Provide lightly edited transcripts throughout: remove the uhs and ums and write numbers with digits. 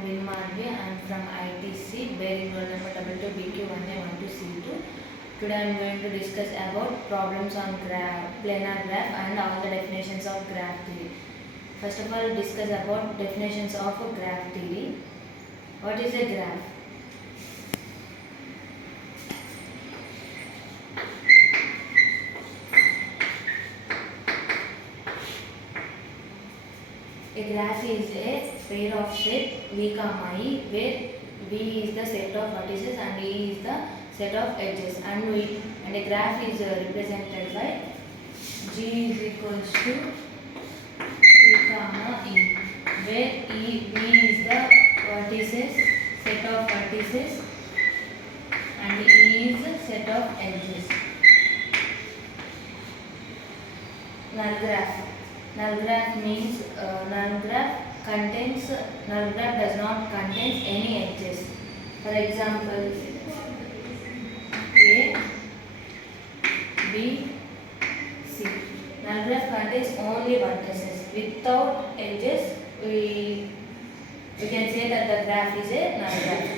am Vinmarvi. I am from ITC, bearing roll number 22BQ1A12C2. Today I am going to discuss about problems on planar graph and all the definitions of graph theory. First of all, discuss about definitions of graph theory. What is a graph? A graph is a pair of set V, E, where V is the set of vertices and E is the set of edges, and a graph is represented by G is equals to V, E, where V is the vertices, set of vertices, and E is the set of edges. Null graph. Null graph means null graph does not contain any edges. For example, A, B, C. Null graph contains only vertices. Without edges, we can say that the graph is a null graph.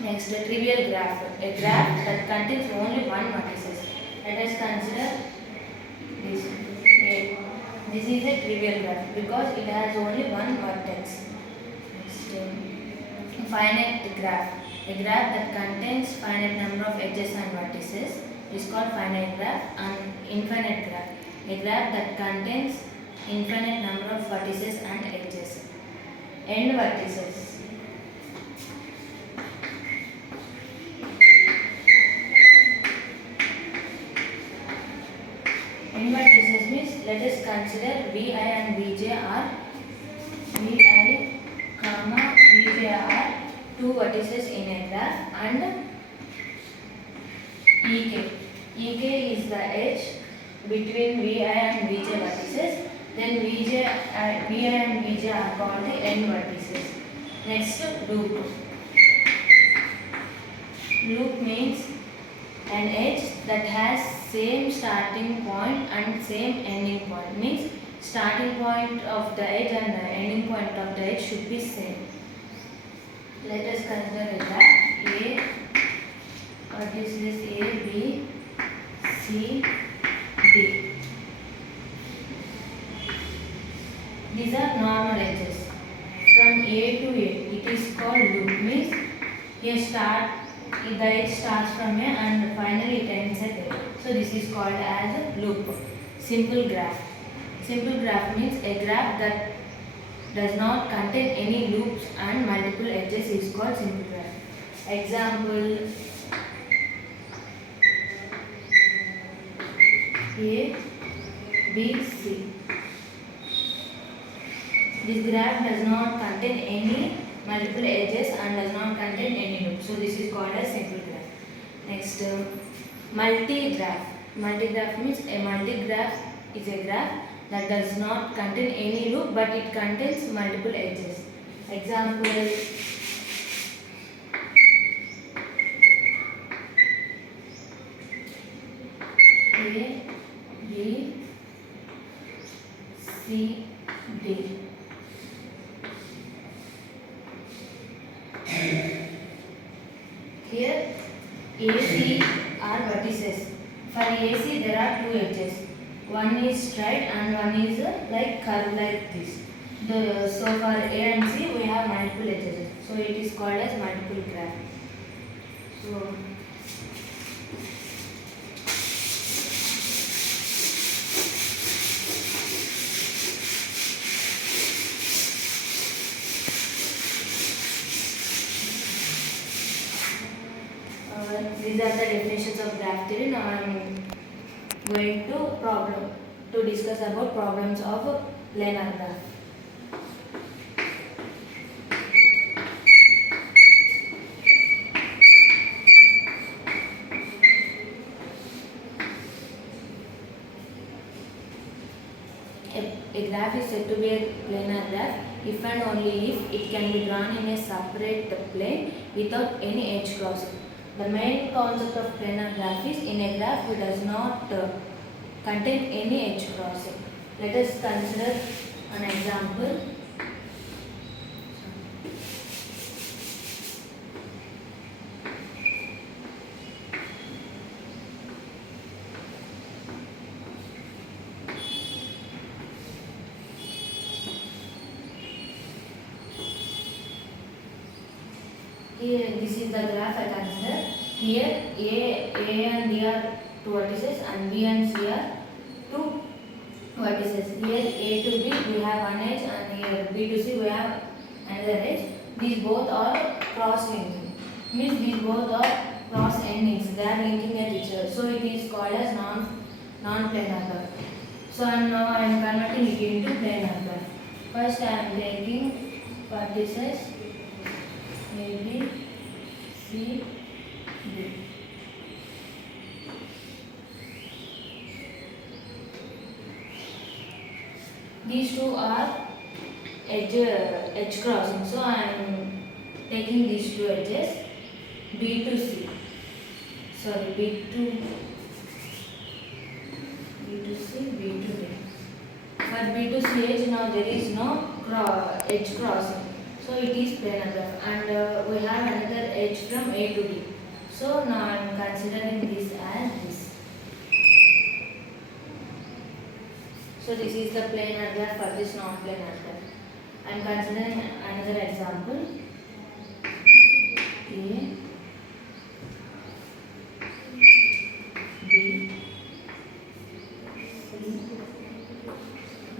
Next, a trivial graph. A graph that contains only one vertices. Let us consider this. This is a trivial graph because it has only one vertex. Next, finite graph. A graph that contains finite number of edges and vertices is called finite graph. And infinite graph. A graph that contains infinite number of vertices and edges. End vertices. End vertices means, let us consider Vi and Vj are two vertices in a graph, and Ek. Ek is the edge between Vi and Vj vertices. Then Vi and Vj are called the end vertices. Next, loop. Loop means an edge that has same starting point and same ending point. Means starting point of the edge and the ending point of the edge should be same. Let us consider a graph. A, what is this? A, B, C, D. These are normal edges. From A to A, it is called loop. Means the edge starts from A and finally it ends at A. So this is called as a loop. Simple graph. Simple graph means a graph that does not contain any loops and multiple edges is called simple graph. Example, A, B, C. This graph does not contain any multiple edges and does not contain any loops. So this is called as simple graph. Next, multigraph. Multigraph means a multigraph is a graph that does not contain any loop but it contains multiple edges. Example, A, B, C, D. Here AC are vertices. For AC there are two edges. One is straight and one is like curve like this. So for A and C we have multiple edges. So it is called as multiple graph. So these are the definitions of graph theory. Now I am going to discuss about problems of planar graph. A graph is said to be a planar graph if and only if it can be drawn in a separate plane without any edge crossing. The main concept of planar graph is in a graph which does not contain any edge crossing. Let us consider an example. Here, this is the graph I consider. Here, A and D are two vertices, and B and C are two vertices. Here, A to B we have one edge, and here B to C we have another edge. These both are cross linking. Means these both are cross endings. They are linking at each other. So it is called as non-planar graph. So now I am converting it into planar graph. First I am taking vertices A, B, C, D. These two are edge crossing. So I am taking these two edges B to C. Sorry, B to C, B to D. For B to C edge now there is no edge crossing. So it is planar graph, and we have another edge from A to D. So now I am considering this as this. So this is the planar graph for this non-planar graph. I am considering another example. A, B, C, D,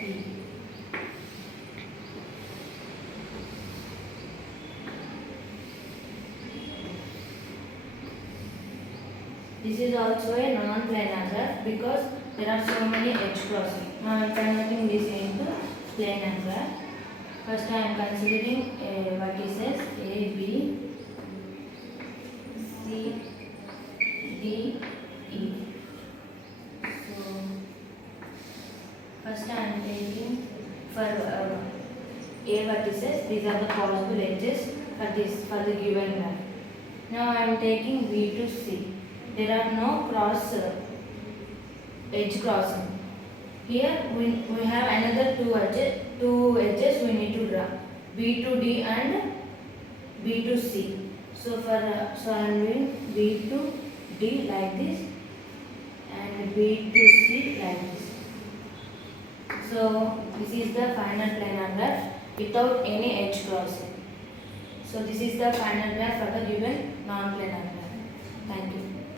E. This is also a non-planar graph because there are so many edge crossing. Now I am converting this into planar graph. First I am considering vertices A, B, C, D, E. So first I am taking for A vertices. These are the possible edges for the given graph. Now I am taking B to C. There are no edge crossing. Here we have another two edges we need to draw, B to D and B to C. So so I am doing B to D like this and B to C like this. So this is the final planar graph without any edge crossing. So this is the final graph for the given non-planar graph. Thank you.